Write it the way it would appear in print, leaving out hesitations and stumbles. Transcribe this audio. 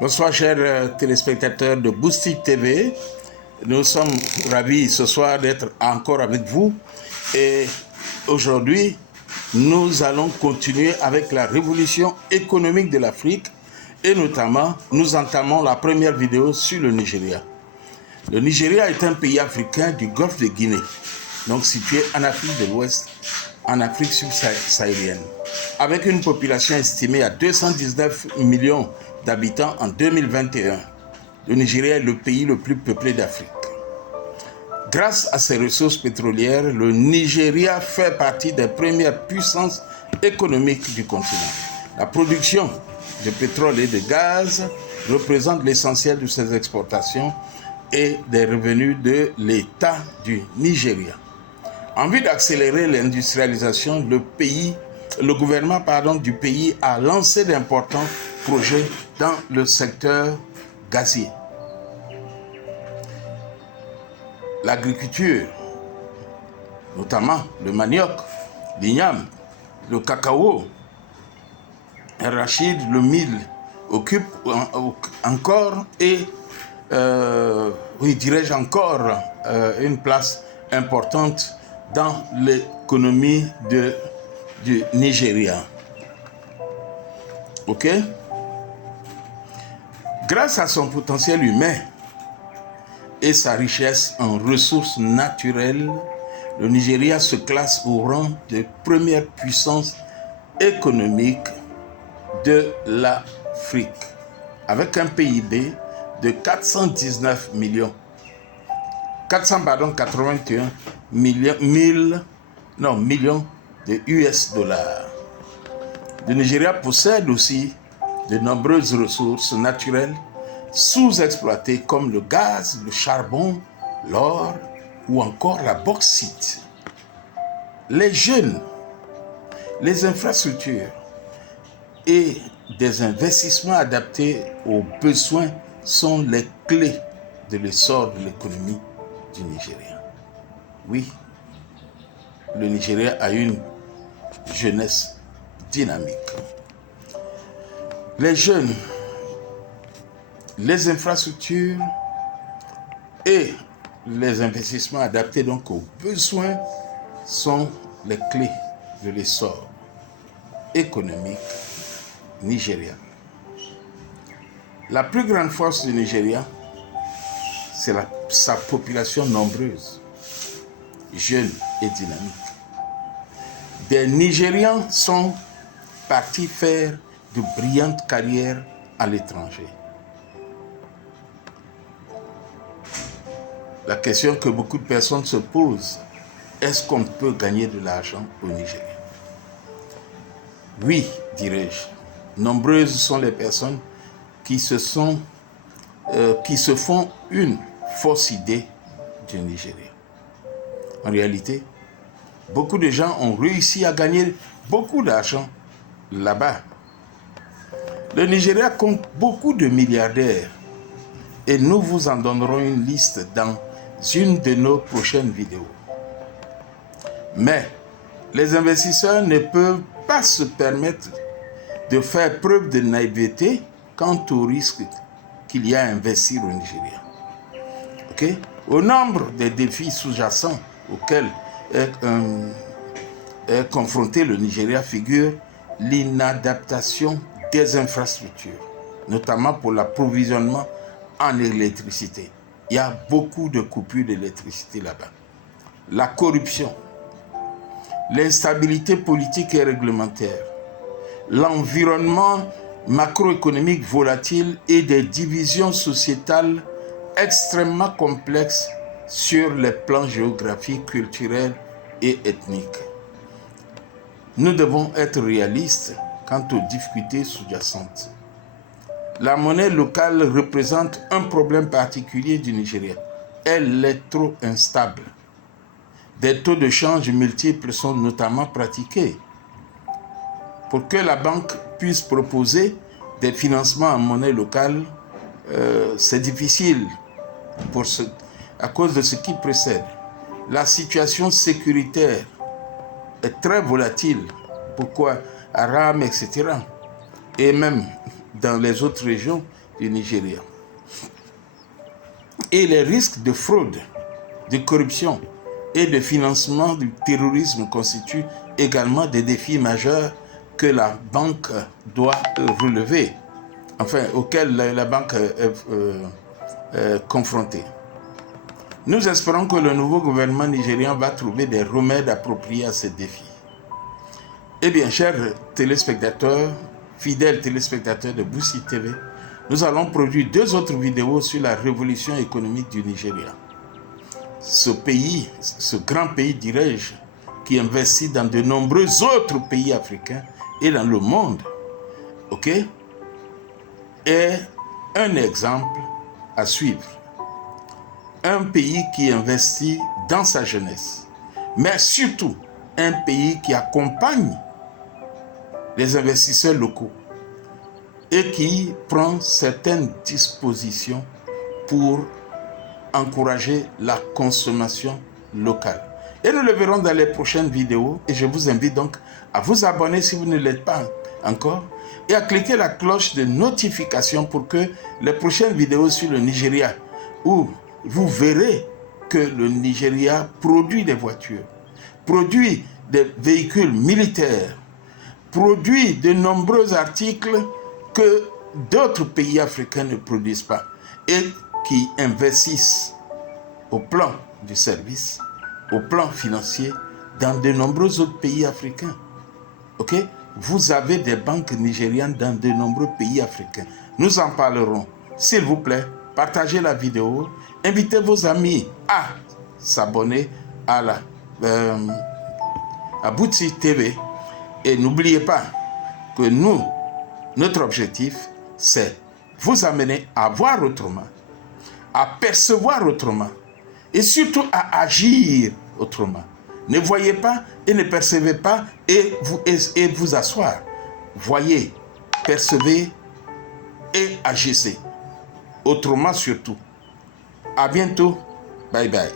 Bonsoir chers téléspectateurs de Boosty TV. Nous sommes ravis ce soir d'être encore avec vous. Et aujourd'hui, nous allons continuer avec la révolution économique de l'Afrique. Et notamment, nous entamons la première vidéo sur le Nigeria. Le Nigeria est un pays africain du golfe de Guinée, donc situé en Afrique de l'Ouest, en Afrique subsaharienne, avec une population estimée à 219 millions d'habitants en 2021. Le Nigeria est le pays le plus peuplé d'Afrique. Grâce à ses ressources pétrolières, le Nigeria fait partie des premières puissances économiques du continent. La production de pétrole et de gaz représente l'essentiel de ses exportations et des revenus de l'État du Nigeria. En vue d'accélérer l'industrialisation, le gouvernement du pays a lancé d'importants projets dans le secteur gazier. L'agriculture, notamment le manioc, l'igname, le cacao, l'arachide, le mil, occupent encore une place importante dans l'économie du Nigeria. Ok? Grâce à son potentiel humain et sa richesse en ressources naturelles, le Nigeria se classe au rang de première puissance économique de l'Afrique, avec un PIB de 481 millions de US dollars. Le Nigeria possède aussi de nombreuses ressources naturelles sous-exploitées comme le gaz, le charbon, l'or ou encore la bauxite. Les jeunes, les infrastructures et des investissements adaptés aux besoins sont les clés de l'essor de l'économie du Nigeria. Oui, le Nigeria a une jeunesse dynamique. Les jeunes, les infrastructures et les investissements adaptés donc aux besoins sont les clés de l'essor économique nigérien. La plus grande force du Nigeria, c'est sa population nombreuse, jeune et dynamique. Des Nigérians sont partis faire de brillantes carrières à l'étranger. La question que beaucoup de personnes se posent, est-ce qu'on peut gagner de l'argent au Nigeria? Oui, dirais-je. Nombreuses sont les personnes qui se font une fausse idée du Nigeria. En réalité, beaucoup de gens ont réussi à gagner beaucoup d'argent là-bas. Le Nigeria compte beaucoup de milliardaires et nous vous en donnerons une liste dans une de nos prochaines vidéos. Mais les investisseurs ne peuvent pas se permettre de faire preuve de naïveté quant au risque qu'il y a à investir au Nigeria. Okay? Au nombre des défis sous-jacents auxquels est confronté le Nigeria figure l'inadaptation des infrastructures, notamment pour l'approvisionnement en électricité. Il y a beaucoup de coupures d'électricité là-bas. La corruption, l'instabilité politique et réglementaire, l'environnement macroéconomique volatile et des divisions sociétales extrêmement complexes sur les plans géographiques, culturels et ethniques. Nous devons être réalistes quant aux difficultés sous-jacentes. La monnaie locale représente un problème particulier du Nigeria. Elle est trop instable. Des taux de change multiples sont notamment pratiqués. Pour que la banque puisse proposer des financements en monnaie locale, c'est difficile à cause de ce qui précède. La situation sécuritaire est très volatile. Pourquoi Aram, etc. Et même dans les autres régions, du Nigeria. Et les risques de fraude, de corruption et de financement du terrorisme constituent également des défis majeurs que la banque doit relever, enfin auxquels la banque est confrontée. Nous espérons que le nouveau gouvernement nigérian va trouver des remèdes appropriés à ces défis. Eh bien, chers téléspectateurs, fidèles téléspectateurs de Boussi TV, nous allons produire 2 autres vidéos sur la révolution économique du Nigeria. Ce pays, ce grand pays, dirais-je, qui investit dans de nombreux autres pays africains et dans le monde, ok, est un exemple à suivre. Un pays qui investit dans sa jeunesse, mais surtout un pays qui accompagne les investisseurs locaux et qui prend certaines dispositions pour encourager la consommation locale. Et nous le verrons dans les prochaines vidéos et je vous invite donc à vous abonner si vous ne l'êtes pas encore et à cliquer la cloche de notification pour que les prochaines vidéos sur le Nigeria, où vous verrez que le Nigeria produit des voitures, produit des véhicules militaires, produit de nombreux articles que d'autres pays africains ne produisent pas et qui investissent au plan du service, au plan financier, dans de nombreux autres pays africains. Ok? Vous avez des banques nigérianes dans de nombreux pays africains. Nous en parlerons. S'il vous plaît, partagez la vidéo, invitez vos amis à s'abonner à Boussi TV et n'oubliez pas que notre objectif, c'est vous amener à voir autrement, à percevoir autrement et surtout à agir autrement. Ne voyez pas et ne percevez pas et vous asseoir. Voyez, percevez et agissez. Autrement surtout. À bientôt. Bye bye.